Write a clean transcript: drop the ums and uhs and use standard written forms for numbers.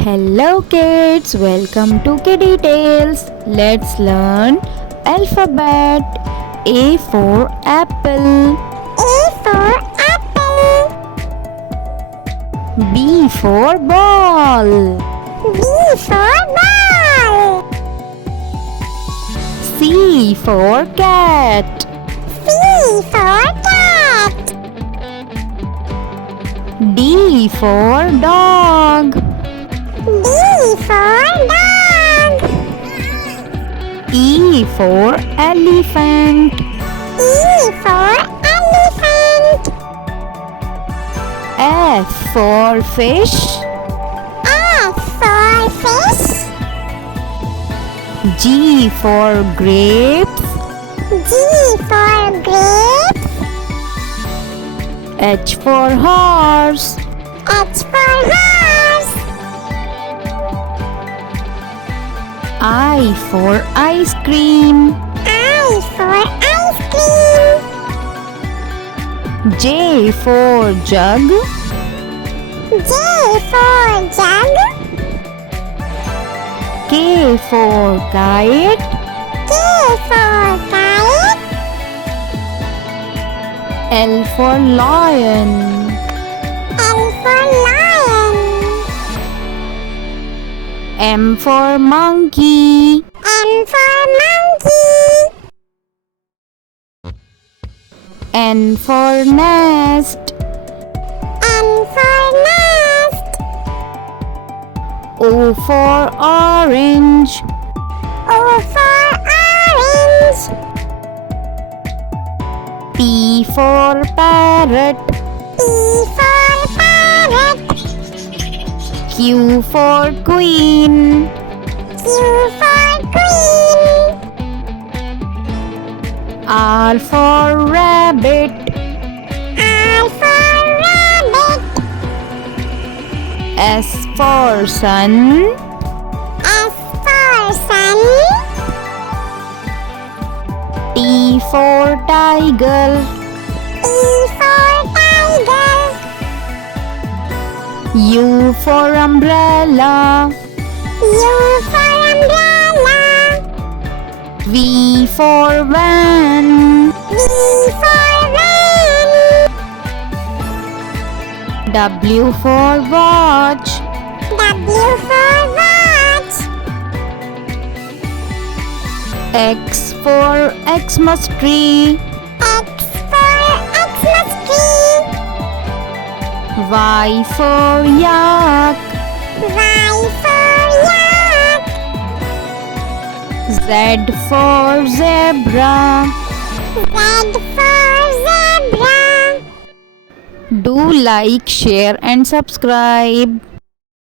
Hello kids, welcome to Kiddie Tales. Let's learn alphabet. A for apple. A for apple. B for ball. B for ball. C for cat. C for cat. D for dog. D for dog. E for elephant. E for elephant. F for fish. F for fish. G for grapes. G for grapes. H for horse. H for horse. I for ice cream. I for ice cream. J for jug. J for jug. K for kite. K for kite. L for lion. L for lion. M for monkey. M for monkey. N for nest. N for nest. O for orange. O for orange. P for parrot. P for parrot. Q for queen. Q for queen. R for rabbit. R for rabbit. S for sun. S for sun. T for tiger. T for tiger. U for umbrella. U for umbrella. V for van. V for van. W for watch. W for watch. X for Xmas tree. X for Xmas tree. Y for yak. Y for yak. Z for zebra. Z for zebra. Do like, share and subscribe.